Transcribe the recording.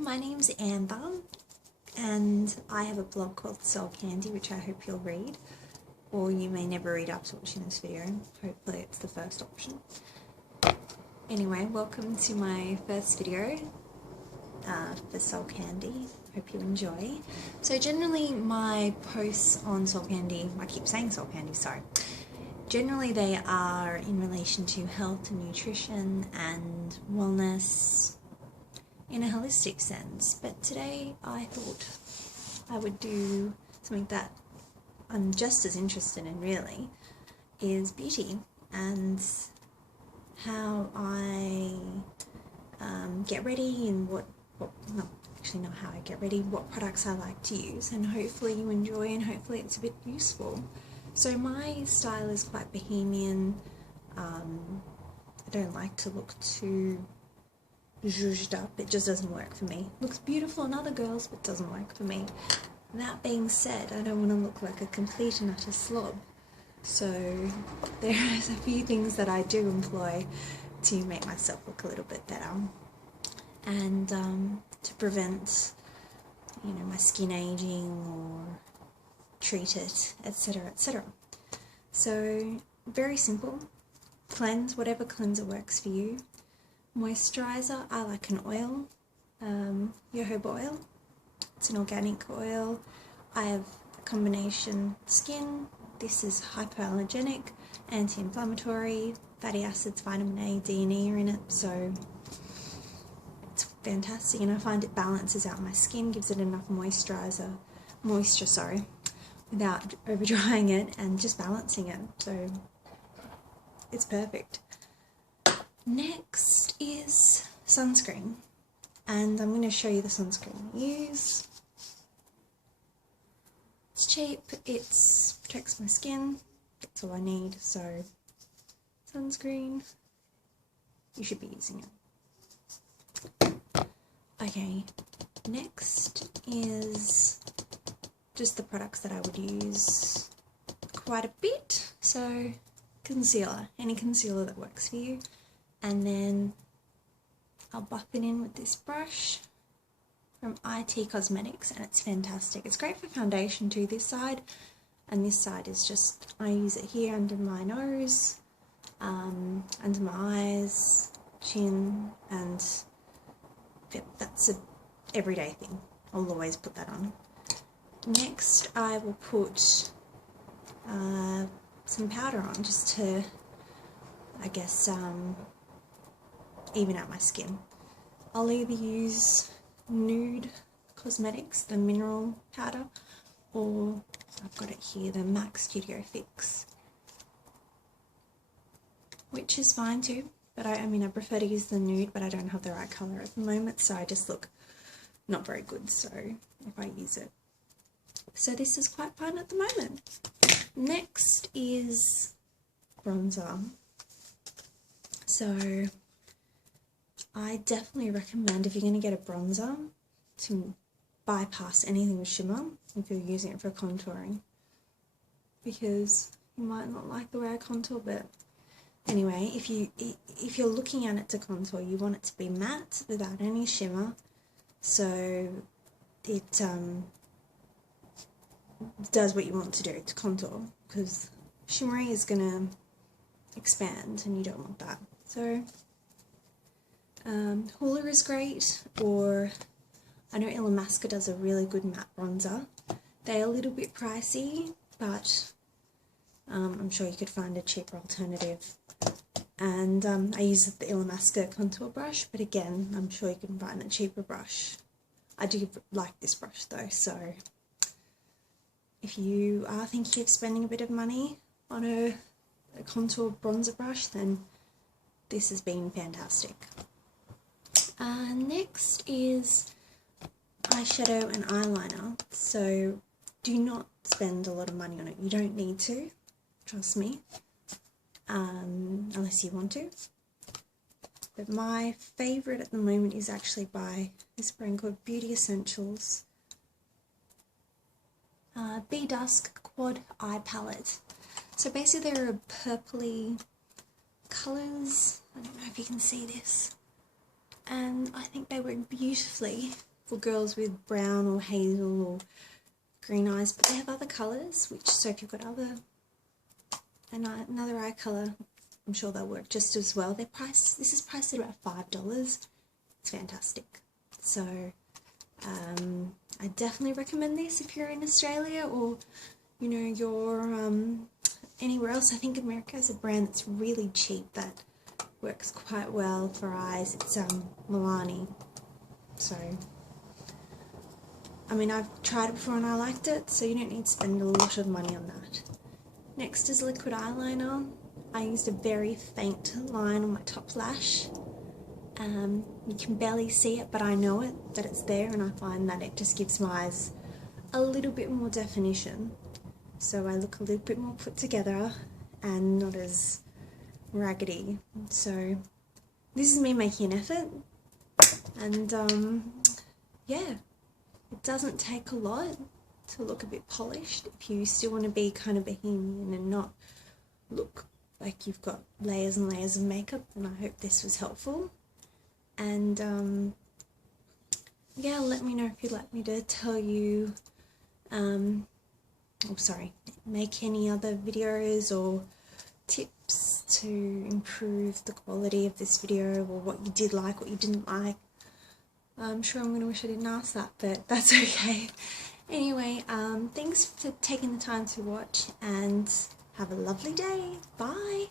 my name's Amber and I have a blog called Soul Candy, which I hope you'll read, or you may never read after watching this video. Hopefully it's the first option. Anyway, welcome to my first video for Soul Candy. Hope you enjoy. So generally my posts on Soul Candy, I keep saying Soul Candy, sorry. Generally they are in relation to health and nutrition and wellness in a holistic sense, but today I thought I would do something that I'm just as interested in, really, is beauty and how I get ready and not how I get ready, what products I like to use, and hopefully you enjoy and hopefully it's a bit useful. So my style is quite bohemian. I don't like to look too zhuzhed up. It just doesn't work for me. Looks beautiful on other girls, but doesn't work for me. That being said, I don't want to look like a complete and utter slob. So there's a few things that I do employ to make myself look a little bit better, and to prevent, my skin aging or treat it, etc., etc. So very simple. Cleanse, whatever cleanser works for you. Moisturizer, I like an oil, jojoba oil. It's an organic oil. I have a combination skin. This is hypoallergenic, anti-inflammatory, fatty acids, vitamin A, D and E are in it, so it's fantastic, and I find it balances out my skin, gives it enough moisture, without over drying it and just balancing it, so it's perfect. Next is sunscreen, and I'm going to show you the sunscreen I use. It's cheap, it protects my skin, that's all I need, so sunscreen, you should be using it. Okay, next is just the products that I would use quite a bit, so concealer, any concealer that works for you, and then I'll buff it in with this brush from IT Cosmetics, and it's fantastic. It's great for foundation too, this side, and this side is just, I use it here under my nose, under my eyes, chin, and that's an everyday thing. I'll always put that on. Next I will put some powder on, just to, I guess, even out my skin. I'll either use Nude Cosmetics, the mineral powder, or I've got it here, the MAC Studio Fix, which is fine too, but I prefer to use the nude, but I don't have the right colour at the moment, so I just look not very good, so if I use it. So this is quite fun at the moment. Next is bronzer. So I definitely recommend, if you're going to get a bronzer, to bypass anything with shimmer if you're using it for contouring, because you might not like the way I contour, but anyway, if you're looking at it to contour, you want it to be matte without any shimmer, so it does what you want to do to contour, because shimmery is going to expand and you don't want that. So Hoola is great, or I know Illamasqua does a really good matte bronzer. They're a little bit pricey, but I'm sure you could find a cheaper alternative. And I use the Illamasqua contour brush, but again, I'm sure you can find a cheaper brush. I do like this brush though, so if you are thinking of spending a bit of money on a contour bronzer brush, then this has been fantastic. Next is eyeshadow and eyeliner. So do not spend a lot of money on it. You don't need to, trust me, unless you want to. But my favourite at the moment is actually by this brand called Beauty Essentials. Be Dusk Quad Eye Palette. So basically there are purpley colours. I don't know if you can see this. And I think they work beautifully for girls with brown or hazel or green eyes, but they have other colours, so if you've got another eye colour, I'm sure they'll work just as well. This is priced at about $5. It's fantastic. So I definitely recommend this if you're in Australia or, you know, you're anywhere else. I think America has a brand that's really cheap that works quite well for eyes. It's Milani. So, I mean, I've tried it before and I liked it, so you don't need to spend a lot of money on that. Next is liquid eyeliner. I used a very faint line on my top lash. You can barely see it, but I know that it's there, and I find that it just gives my eyes a little bit more definition. So I look a little bit more put together and not as raggedy. So this is me making an effort, and yeah, it doesn't take a lot to look a bit polished if you still want to be kind of bohemian and not look like you've got layers and layers of makeup. And I hope this was helpful. And yeah, let me know if you'd like me to tell you make any other videos or tips to improve the quality of this video, or what you did like, what you didn't like. I'm sure I'm going to wish I didn't ask that, but that's okay. Anyway, thanks for taking the time to watch, and have a lovely day. Bye!